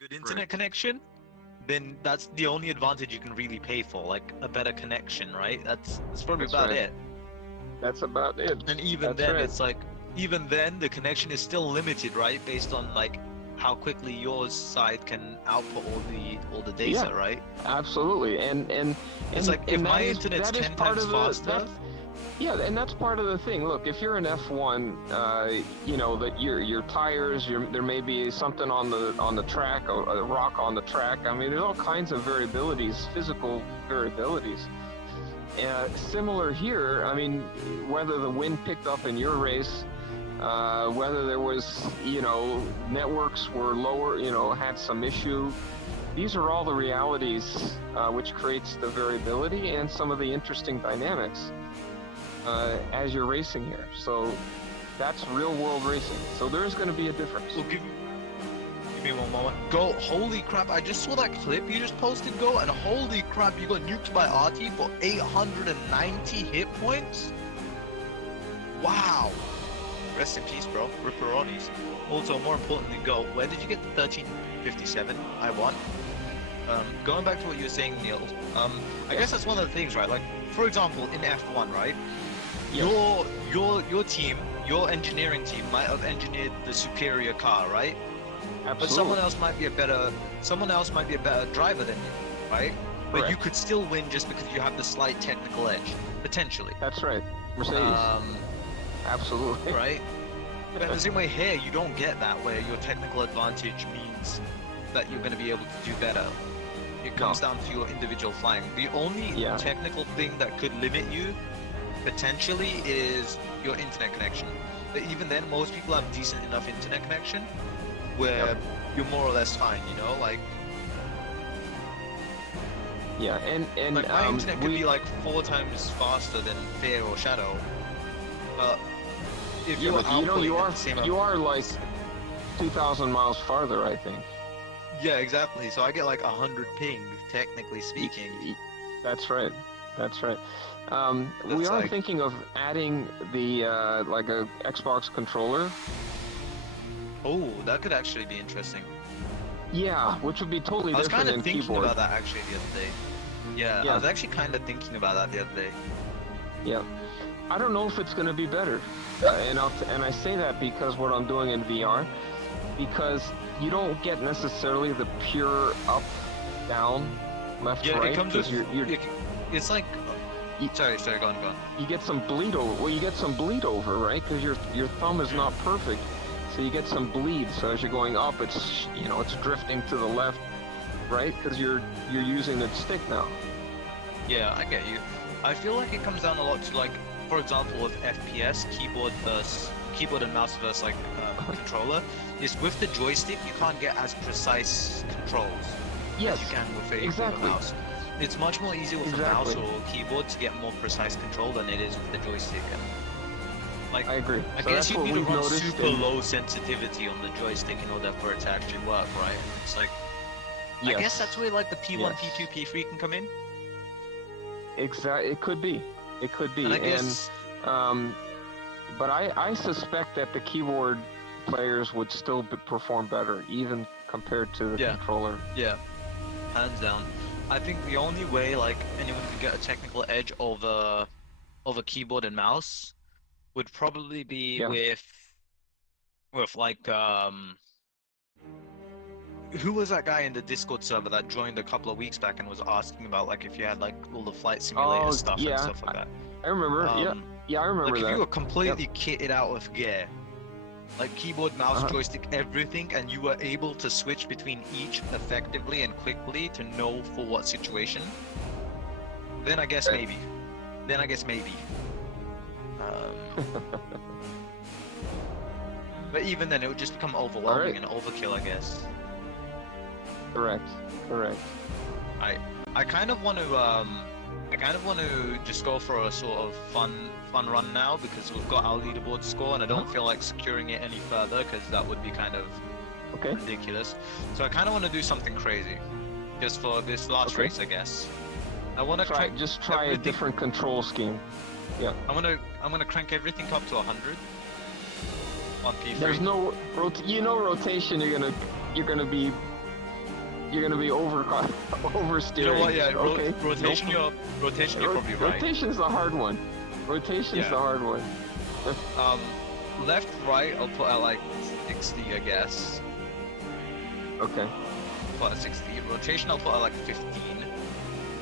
good internet connection, then that's the only advantage you can really pay for, like a better connection, right? That's probably That's about right. it. That's about it. And even That's then, right. it's like, even then, the connection is still limited, right? Based on like how quickly your side can output all the Yeah, data, right? absolutely. It's like if And my internet's that is 10 part times of the faster, that's yeah, and that's part of the thing. Look, if you're an F1, you know that your tires, there may be something on the track, a rock on the track. I mean, there's all kinds of variabilities, physical variabilities. Similar here. I mean, whether the wind picked up in your race, whether there was, you know, networks were lower, you know, had some issue. These are all the realities which creates the variability and some of the interesting dynamics as you're racing here. So that's real world racing. So there is going to be a difference. well, give me one moment. Go, holy crap, I just saw that clip you just posted, Go, and holy crap, you got nuked by RT for 890 hit points? Wow. Rest in peace, bro. Ripperonis. Also, more importantly, Go, where did you get the 1357? I won. Going back to what you were saying, Neil, I guess that's one of the things, right? Like, for example, in F1, right? Yes. Your team, your engineering team might have engineered the superior car, right? Absolutely. But someone else might be a better driver than you, right? But you Correct. could still win just because you have the slight technical edge, potentially. That's right. Mercedes. Absolutely. Right? But in the same way here, you don't get that where your technical advantage means that you're going to be able to do better. It comes down to your individual flying. The only technical thing that could limit you, potentially, is your internet connection. But even then, most people have decent enough internet connection where you're more or less fine, you know? Like, yeah, and like my internet could be like 4 times faster than Fair or Shadow. But if you're but you know, you are like 2,000 miles farther, I think. Yeah, exactly. So I get like 100 ping, technically speaking. That's right. That's right. We That's are like, thinking of adding the like a Xbox controller. oh, that could actually be interesting. Yeah, which would be totally I was different kind of than thinking keyboard. about that actually the other day. Yeah, I was actually kind of thinking about that the other day. Yeah, I don't know if it's going to be better, and I say that because what I'm doing in VR, because you don't get necessarily the pure up, down, left, right. It comes with it's like. Sorry, go on. You get some bleed over. Well, you get some bleed over, right? Because your thumb is not perfect, so you get some bleed. So as you're going up, it's it's drifting to the left, right? Because you're using the stick now. Yeah, I get you. I feel like it comes down a lot to, like, for example, with FPS, keyboard and mouse versus like controller, is with the joystick you can't get as precise controls as you can with a mouse. It's much more easier with a mouse or keyboard to get more precise control than it is with the joystick. And, like, I agree. I guess you need to run super low sensitivity on the joystick in order for it to actually work, right? It's like, I guess that's where like the P1, P2, P3 can come in. Exactly. It could be. It could be. And I guess, but I suspect that the keyboard players would still perform better, even compared to the controller. Yeah, hands down. I think the only way like anyone can get a technical edge over keyboard and mouse would probably be with like who was that guy in the Discord server that joined a couple of weeks back and was asking about like if you had like all the flight simulator stuff and stuff like that. I remember. Yeah, I remember like that. If you were completely kitted out with gear, like keyboard, mouse, joystick, everything, and you were able to switch between each effectively and quickly to know for what situation, then I guess maybe. But even then, it would just become overwhelming and overkill, I guess. Correct. I kind of want to just go for a sort of fun run now because we've got our leaderboard score and I don't feel like securing it any further because that would be kind of ridiculous. So I kind of want to do something crazy just for this last race, I guess. I want to try a different control scheme. Yeah. I'm gonna crank everything up to 100 on P3. There's no rotation. You're gonna be you're gonna be oversteering. You know what? Yeah. Okay. Rotation. Rotation. You're probably right. Rotation's the hard one. Rotation's the hard one. Left, right. I'll put at like 60, I guess. Okay. Put at 60. Rotation. I'll put at like 15.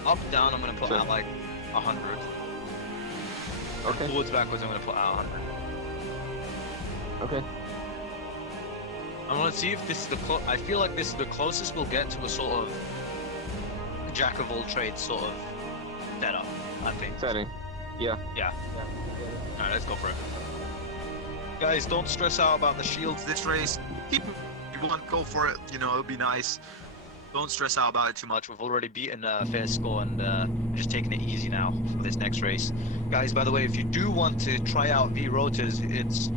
Up, down. I'm gonna put at like 100. Okay. And forwards, backwards. I'm gonna put at 100. Okay. I want to see if this is the I feel like this is the closest we'll get to a sort of jack of all trades sort of setup, I think. Setting. Yeah. Yeah. Alright, let's go for it. Guys, don't stress out about the shields this race. Keep it if you want, go for it. You know, it'll be nice. Don't stress out about it too much. We've already beaten a fair score and we're just taking it easy now for this next race. Guys, by the way, if you do want to try out vRotors, it's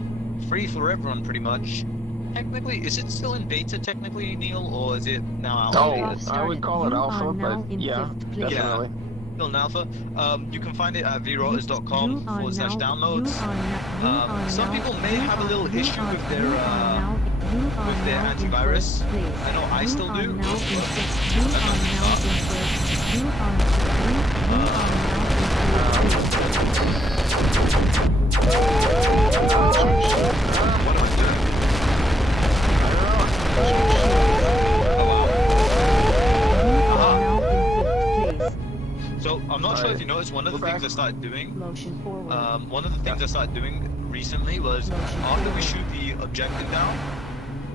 free for everyone pretty much. Technically, is it still in beta technically, Neil, or is it now alpha? I would call it alpha, but yeah, definitely. Still in alpha. You can find it at vrotors.com/downloads. Some people may have a little issue with their antivirus. I know I still do. So I'm not sure if you noticed, one of the things I started doing, recently was after we shoot the objective down,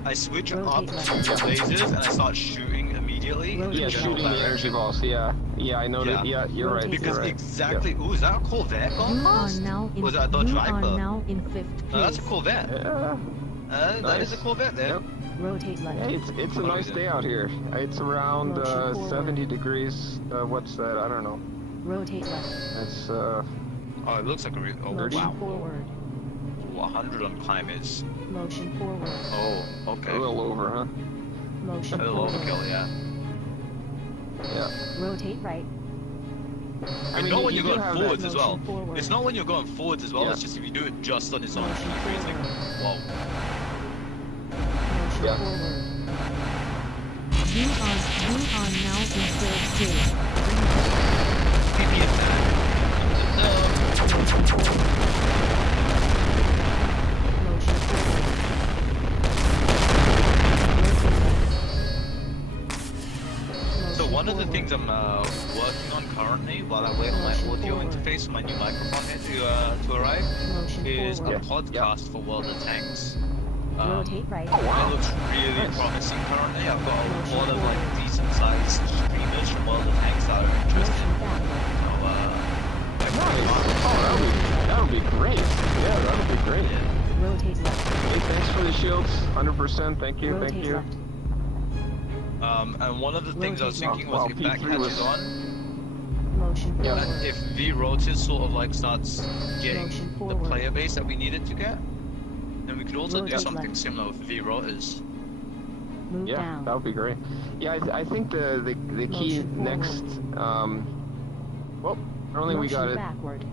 I switch up to lasers and I start shooting immediately. Yeah, shooting the energy balls. Yeah, I noticed. Yeah, you're right. Because exactly. Ooh, is that a Corvette going past? Was that a Dodge Viper? No, that's a Corvette. Yeah. That is a Corvette there. Yep. Rotate left. Hey, it's a nice day out here. It's around 70 degrees. What's that? I don't know. Rotate left. It's Oh, it looks like a real. Oh, Motion wow. forward. 100 on climb is. Motion forward. Oh, okay. a little over, huh? Motion A little forward. overkill, yeah. Yeah. Rotate right. I mean, not when you you're do going have forwards that- as well. Motion forward. It's not when you're going forwards as well. Yeah. It's just if you do it just on its own. Motion It's like, whoa. Motion Yeah. forward. You are now in third gear. PP is bad. Motion forward. Motion forward. So one of the things I'm working on currently while I wait on my audio interface, my new microphone here to arrive, is a podcast for World of Tanks. Rotate right. It looks really promising currently. I've got a lot of like decent sized streamers from World of Tanks that are interested. That would be great. Yeah, that would be great. Rotate left. Hey, thanks for the shields. 100%. Thank you. Rotate Thank you. left. And one of the things I was thinking was if that catches on, Motion forward. and if vRotors sort of like starts getting Motion the forward. player base that we needed to get, then we could also do Rotate something left. similar with vRotors. Move Yeah, down. that would be great. Yeah, I think the key Motion next. Well, apparently we got Motion it. backward.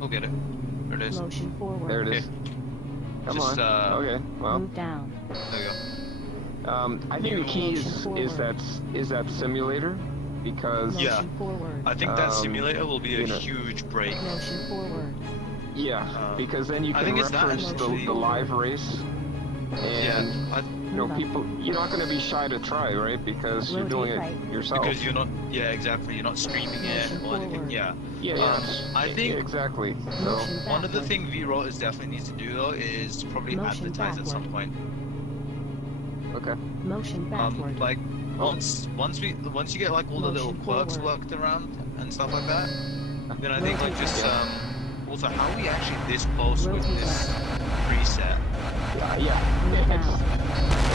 We'll get it. There it is. Motion forward. There it is. Come Just, on. Okay. Well, Move down. There you go. I think the key is that simulator because Yeah. Motion forward. I think that simulator will be a you know. huge break. Motion forward. yeah, because then you I can think it's that reference actually. the live race and you know people you're not going to be shy to try, right? Because you're doing Rotate it right. yourself. because you're not. Yeah, exactly. You're not streaming it Motion or anything. forward. Yeah. yeah. I yeah, think exactly. So Motion one of the backward. things vRotors definitely needs to do though is probably Motion advertise at some backward. point. okay. Motion backward. Like once you get like all the little Motion quirks forward. worked around and stuff like that, then I think like Rotate just right. also how are we actually this close with Rotate this right. preset? Yeah. Move It's, down.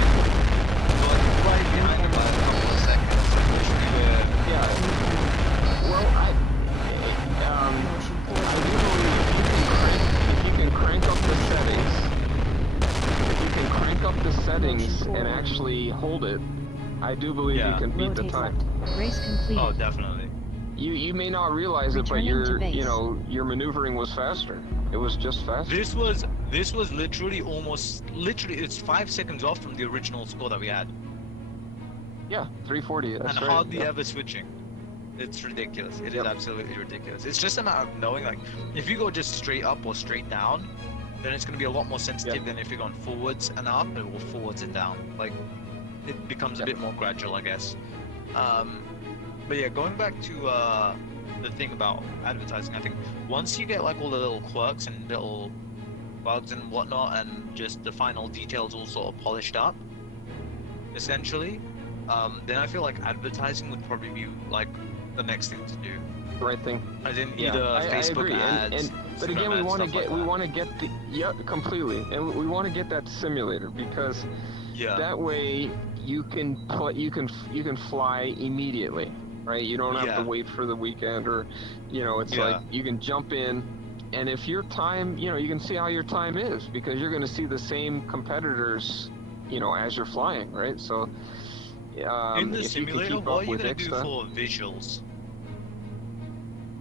But right behind it by a couple of seconds, which would be yeah. Move down. Well, Motion I forward. do believe if you can crank up the settings, Motion forward. and actually hold it, I do believe Yeah. you can beat the Rotate time. left. Race complete. oh definitely. You may not realize it, but Returning to base. your maneuvering was faster. It was just faster. This was literally it's 5 seconds off from the original score that we had. Yeah, 340. That's and right. hardly yeah. ever switching. It's ridiculous. It is Yep. absolutely ridiculous. It's just a matter of knowing, like, if you go just straight up or straight down, then it's going to be a lot more sensitive than if you're going forwards and up or forwards and down. Like, it becomes a bit more gradual, I guess. But yeah, going back to the thing about advertising, I think once you get like all the little quirks and little bugs and whatnot, and just the final details all sort of polished up, essentially, then I feel like advertising would probably be like the next thing to do. The right thing. As in Yeah, either I Facebook agree. ads, But Instagram again, we ads, want to stuff get like we that. want to get the completely, and we want to get that simulator because Yeah. that way you can fly immediately, right? You don't have Yeah. to wait for the weekend, or it's Yeah. like you can jump in, and if your time, you can see how your time is because you're going to see the same competitors, as you're flying, right? So In the if you can simulator, keep what up are you with gonna do Iksta, for visuals?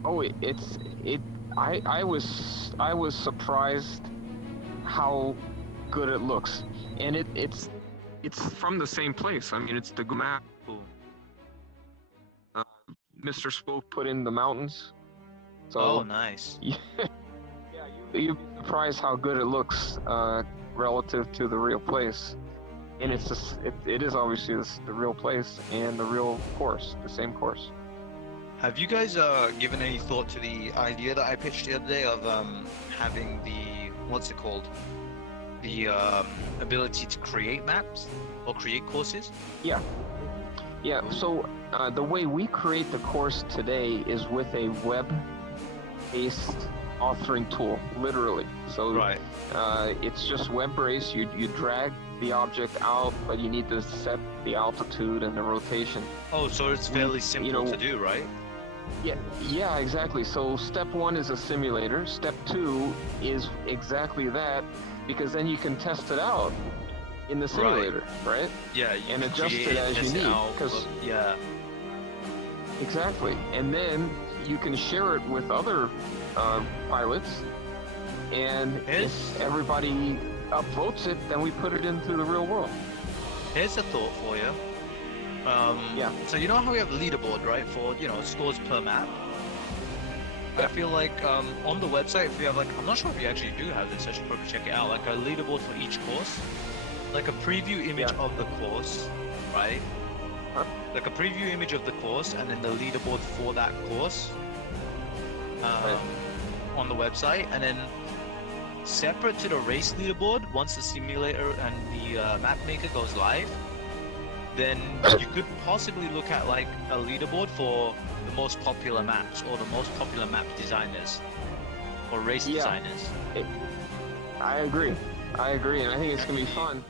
oh, I was surprised how good it looks, and it's from the same place. I mean, it's the map. Cool. Mr. Spoke put in the mountains, so Oh, nice. yeah, you'd be surprised how good it looks relative to the real place. And it's just, it is obviously the real place and the real course, the same course. Have you guys given any thought to the idea that I pitched the other day of having the what's it called? The ability to create maps or create courses? Yeah. So the way we create the course today is with a web-based authoring tool, literally. So Right. it's just web-based. You drag the object out, but you need to set the altitude and the rotation. Oh, so it's fairly simple to do, right? Yeah, exactly. So step 1 is a simulator. Step 2 is exactly that, because then you can test it out in the simulator, right? Yeah, you And can adjust create it as test you need, out, 'cause- yeah. Exactly. And then you can share it with other pilots, and Yes. if everybody upvotes it, then we put it into the real world. Here's a thought for you. Yeah. So you know how we have a leaderboard, right? For scores per map. I feel like on the website, if we have I'm not sure if you actually do have this. I should probably check it out. Like a leaderboard for each course, like a preview image of the course, right? Like a preview image of the course, and then the leaderboard for that course on the website, and then separate to the race leaderboard. Once the simulator and the map maker goes live, then you could possibly look at like a leaderboard for the most popular maps or the most popular map designers or race designers. I agree, and I think it's gonna be fun.